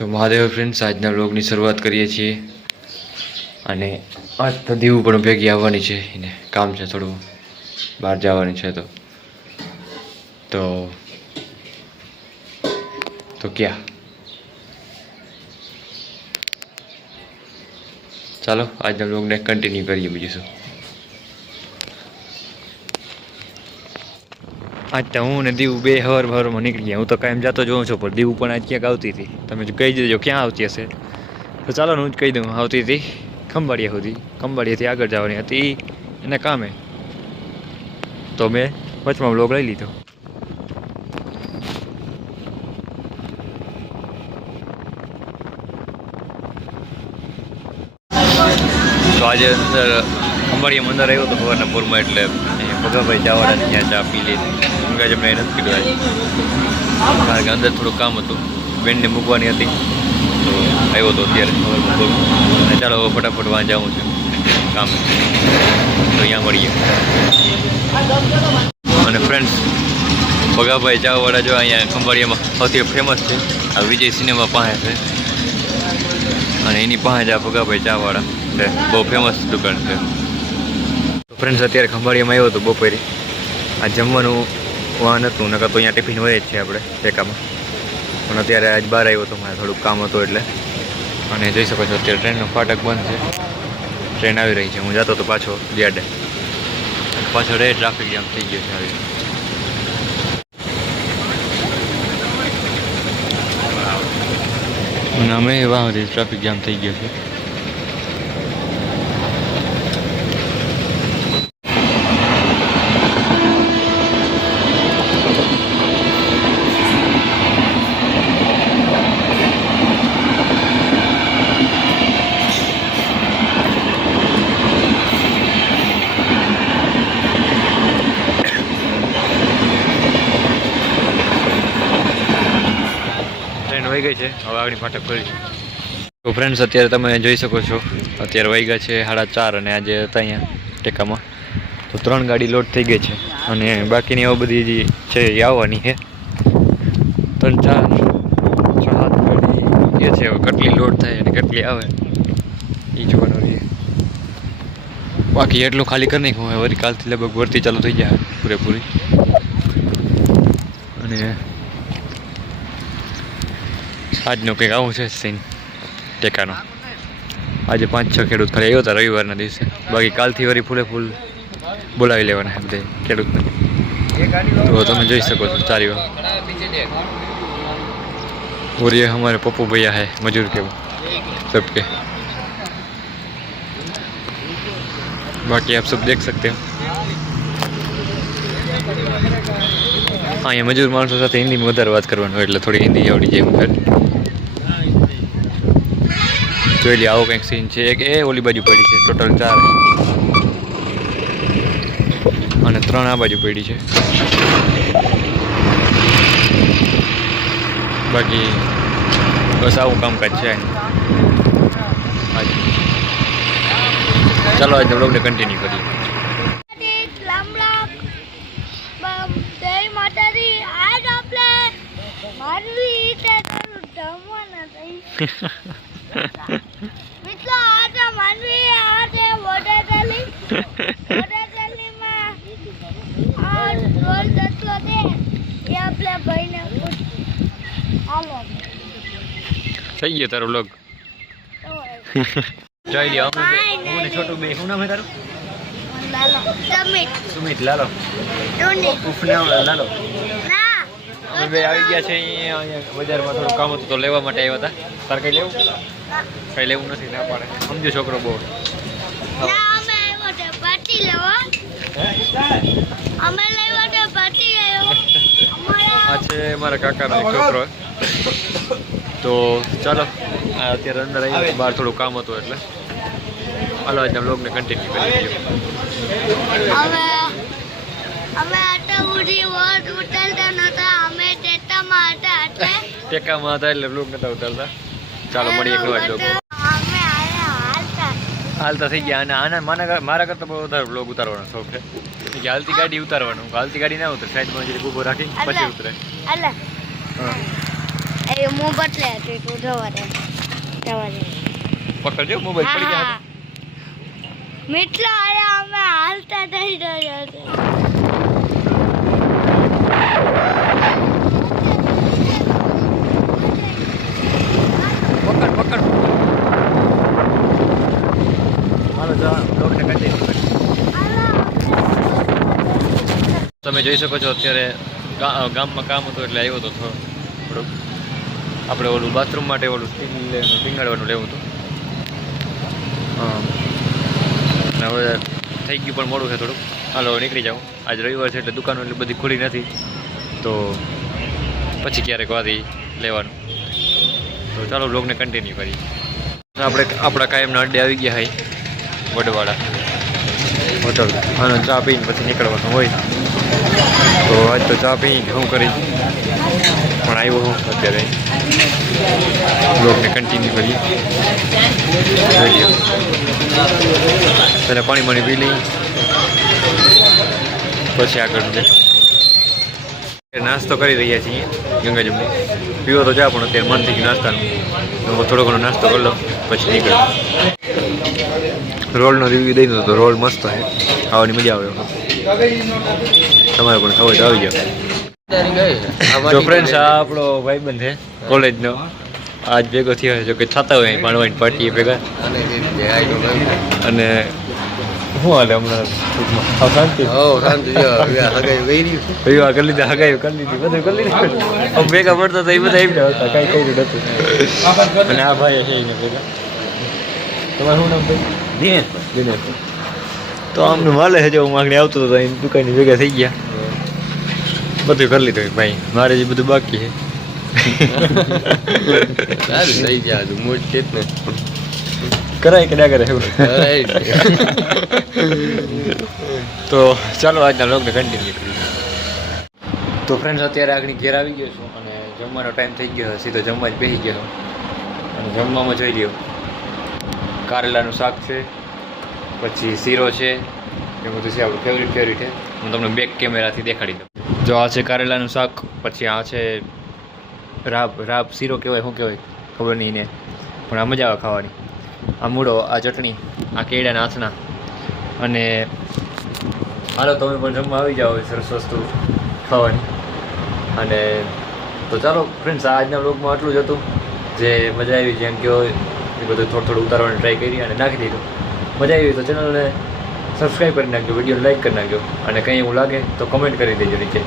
તો મહાદેવ ફ્રેન્ડ્સ આજના બ્લોગની શરૂઆત કરીએ છીએ. અને આજ તો દીવું પણ ભેગી આવવાની છે, એને કામ છે થોડું. બહાર જવાની છે તો. તો તો ક્યાં? ચાલો, આજના બ્લોગને કન્ટિન્યુ કરીએ બીજું શું? આજ તો હું ને દીવ બે હવાર હવારમાં નીકળી ગયા. હું તો કાયમ જતો જોઉં છું, પણ દીવ પણ આજ ક્યાંક આવતી હતી. તમે કહી દેજો ક્યાં આવતી હશે. તો ચાલો હું જ કહી દઉં, આવતી હતી ખંભાળિયા સુધી. ખંભાળિયાથી આગળ જવાની હતી એને કામે. તો મેં વચમાં બ્લોગ લઈ લીધો. તો આજે અંદર ખંભાળિયા મંદિર આવ્યો તો સવારના પૂરમાં એટલે ભગાભાઈ જવાના ત્યાં ચા પી લીધી ગંગા જમને નથી કીધું આજે. કારણ કે અંદર થોડું કામ હતું. બેનને મૂકવાની હતી. તો આવ્યો હતો અત્યારે. અને ચાલો ફટાફટ વાં છું. કામ. તો અહીંયા મળીએ. અને ફ્રેન્ડ્સ ભગાભાઈ ચાવાળા જો અહીંયા ખંભાળિયામાં સૌથી ફેમસ છે. આ વિજય સિનેમા પાસે છે. અને એની પાસે જ આ ભગાભાઈ ચાવાળા એટલે બહુ ફેમસ દુકાન છે. ફ્રેન્ડ્સ અત્યારે ખંભાળિયામાં આવ્યો હતો બપોરે. આ જમવાનું વાહન હતું, નકર તો અહીંયા ટિફિન હોય જ છે આપણે, ટેકામાં. પણ અત્યારે આજ બહાર આવ્યો હતો મારે થોડુંક કામ હતું એટલે. અને જોઈ શકો છો, અત્યારે ટ્રેનનો ફાટક બંધ છે. ટ્રેન આવી રહી છે, હું જતો હતો પાછો યાર્ડે પાછળ રે ટ્રાફિક જામ થઈ ગયો છે આવી અને અમે વાહ ટ્રાફિક જામ થઈ ગયો છે. વહી ગઈ છે. હવે આગળ ફાટક ખોલી તો ફ્રેન્ડ્સ અત્યારે તમે જોઈ શકો છો, અત્યારે વહી ગયા છે સાડા ચાર અને આજે હતા અહીંયા ટેકામાં. તો ત્રણ ગાડી લોડ થઈ ગઈ છે અને બાકીની આ બધી જે છે એ આવવાની છે. ત્રણ, ચાર, છ, સાત ગાડી એ છે કેટલી લોડ થાય અને કેટલી આવે, એ જોવાનું રહીએ બાકી એટલું ખાલી કરી નાખ્યું. હવે કાલથી લગભગ ભરતી ચાલુ થઈ જાય પૂરેપૂરી. અને આજનો કંઈક આવું છે સીન ટેકાનો આજે પાંચ છ ખેડૂત ખાલી આવ્યો હતા રવિવારના દિવસે બાકી કાલથી વળી ફૂલે ફૂલ બોલાવી લેવાના છે બધે ખેડૂતને તો તમે જોઈ શકો છો ચારી વાર और ये हमारे पप्पू भैया है मजूर के वो सबके बाकी आप सब देख सकते हो હા અહીંયા મજૂર માણસો સાથે હિન્દીમાં વધારે વાત કરવાનું એટલે થોડી હિન્દી આવડી જાય વખત જોઈ લે આવો કંઈક સીન છે. એક એ ઓલી બાજુ પડી છે ટોટલ ચાર. અને ત્રણ આ બાજુ પડી છે. બાકી બસ આવું કામકાજ છે. ચાલો આજે બ્લોગને કન્ટિન્યુ કરીએ લાંબડા જય માતાજી આજ આપણે માનવી રીતે તારું જમવાના થઈ મિત્રો આજે માનવી આજે વડાદલી વડાદલીમાં આ રોલ દસલો છે એ આપણે ભાઈને હાલો થઈ ગયો તારો બ્લોગ જોઈ લ્યો હું છોટું બે. શું નામ છે તારું? લાલો. સુમિત. લાલો. ઉફના લાલો. બે આવી ગયા છે અહીંયા બજારમાં થોડું કામ હતું તો લેવા માટે આવ્યા હતા. તારે કઈ લેવું? કઈ લેવું નથી ના પાડે. સમજો છોકરો બહુ. આ છે મારા કાકાનો એક છોકરો. તો ચાલો અત્યારે અંદર આવી બહાર થોડું કામ હતું એટલે. હાલો આજના બ્લોગને કન્ટિન્યુ કરી અમે ઉડી વોટ નતા અમે ટેટામાં હતા એટલે ટેકામાં હતા એટલે બ્લોગ નતા ઉતારતા. ચાલો મળીએ એક નવા બ્લોગ હાલતા થઈ ગયા અને આના મારા મારા કરતાં બહુ વધારે બ્લોગ ઉતારવાનો શોખ છે. કે હાલતી ગાડી ઉતારવાનું. હાલતી ગાડી ના ઉતરે સાઈડમાં જરી ઊભો રાખી પછી ઉતરે. પકડજો મોબાઈલ પડી ગયા જાય અમે હાલતા થઈ રહ્યા છે પકડ પકડ હાલો જા બ્લોગને કન્ટિન્યુ તમે જોઈ શકો છો અત્યારે ગામમાં કામ હતું એટલે આવ્યો હતો થોડો થોડુંક. આપણે ઓલું બાથરૂમ માટે ઓલું સ્ટીલ પીંગાડવાનું લેવું હતું. હવે થઈ ગયું પણ મોડું છે થોડુંક. હાલો, નીકળી જાઉં આજ રવિવાર છે એટલે દુકાનો એટલી બધી ખુલી નથી. તો પછી ક્યારેક વાદી લેવાનું. તો ચાલો બ્લોગને કન્ટિન્યુ કરીએ. આપણે આપણા કાયમના અડ્ડે આવી ગયા હોય વડવાડા હોટલ. અને ચા પીને પછી નીકળવાનું હોય. તો આજ તો ચા પી, હું કરી. પણ આવ્યો હું અત્યારે. બ્લોગને કન્ટિન્યુ કરીએ. પહેલાં પાણી પાણી પી લઈ પછી આગળ દેખાવ નાસ્તો કરી રહ્યા છીએ ગંગાજમને પીવો તો ચા, પણ અત્યારે મન થઈ નાસ્તાનું. હું થોડો ઘણો નાસ્તો કરી લઉં, પછી નીકળ્યો રોલનો રિવ્યૂ દઈ દો તો રોલ મસ્ત છે. આવવાની મજા આવે તમારે પણ ખબર તો આવી ગયો. તો ફ્રેન્ડ્સ આ આપણો ભાઈબંધ છે કોલેજનો. આજ ભેગો થયો છે જો કે થતા હોય ભણવાની પાર્ટી ભેગા. અને શું હાલે હમણાં ટૂંકમાં? શાંતિ. વિવાહ કરી લીધા હગાઈ કરી લીધી બધું કરી લીધું. આમ ભેગા પડતા તો એ બધા એમ હતા કાંઈ કર્યું નતું. અને આ ભાઈ છે એને ભેગા. તમારું શું નામ ભાઈ? દિનેશ દિનેશ તો આમનું માલે છે હું માગણી આવતો હતો એની દુકાનની ભેગા થઈ ગયા. બધું કરી લીધું ભાઈ મારે જે બધું બાકી છે. કરાય કે ના કરે એવું તો ચાલો આજના લોગને કન્ટિન્યુ કરીએ. તો ફ્રેન્ડ્સ અત્યારે આગળ ઘેર આવી ગયો છું અને જમવાનો ટાઈમ થઈ ગયો છે સીધો જમવા જ બેસી ગયો. અને જમવામાં જોઈ લ્યો કારેલાનું શાક છે. પછી શીરો છે, એ બધું છે આપણું ફેવરિટ ફેવરિટ છે. હું તમને બેક કેમેરાથી દેખાડી દઉં. જો આ છે કારેલાનું શાક, પછી આ છે રાબ રાબ શીરો કહેવાય, શું કહેવાય? ખબર નહીં ને પણ આ મજા આવે ખાવાની. આ મૂળો, આ ચટણી, આ કેળાના આથણા અને હાલો, તમે પણ જમવા આવી જાઓ સરસ વસ્તુ ખાવાની. અને તો ચાલો ફ્રેન્ડ્સ આજના બ્લોગમાં આટલું જ હતું. જે મજા આવી, જેમ કે એ બધું થોડું થોડું ઉતારવાની ટ્રાય કરી અને નાખી દીધું. મજા આવી તો ચેનલને સબસ્ક્રાઈબ કરી નાખજો વીડિયો લાઇક કરી નાખજો. અને કંઈ એવું લાગે તો કમેન્ટ કરી દેજો નીચે.